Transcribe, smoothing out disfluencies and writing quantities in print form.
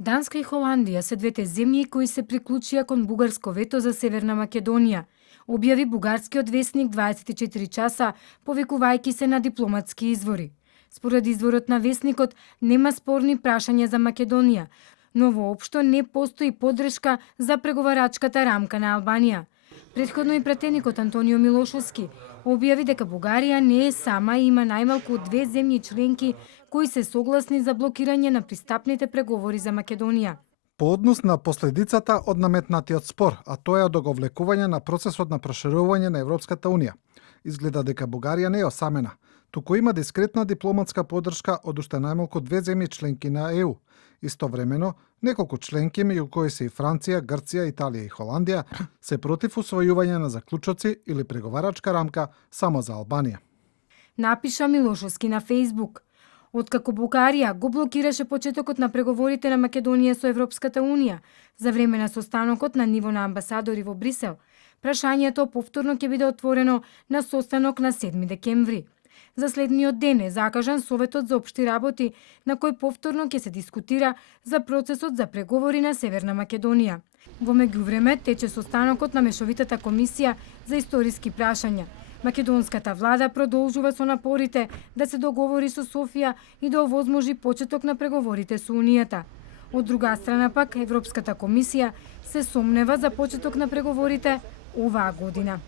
Данска и Холандија се двете земји кои се приклучија кон бугарско вето за Северна Македонија, објави бугарскиот весник 24 часа, повикувајќи се на дипломатски извори. Според изворот на весникот нема спорни прашања за Македонија, но воопшто не постои поддршка за преговарачката рамка на Албанија. Претходно и пратеникот Антонио Милошовски објави дека Бугарија не е сама и има најмалку две земји членки кои се согласни за блокирање на пристапните преговори за Македонија. По однос на последицата од наметнатиот спор, а тоа е од оговлекување на процесот на проширување на Европската Унија. Изгледа дека Бугарија не е осамена, туку има дискретна дипломатска поддршка од уште најмалку две земји членки на ЕУ. Истовремено, неколку членки, меѓу кои се и Франција, Грција, Италија и Холандија, се против усвојување на заклучоци или преговарачка рамка само за Албанија. Напиша Милошовски на Фејсбук. Откако Бугарија го блокираше почетокот на преговорите на Македонија со Европската Унија за време на состанокот на ниво на амбасадори во Брисел, прашањето повторно ќе биде отворено на состанок на 7 декември. За следниот ден е закажан Советот за општи работи, на кој повторно ќе се дискутира за процесот за преговори на Северна Македонија. Во меѓувреме тече состанокот на Мешовитата комисија за историски прашања. Македонската влада продолжува со напорите да се договори со Софија и да овозможи почеток на преговорите со Унијата. Од друга страна пак, Европската комисија се сомнева за почеток на преговорите оваа година.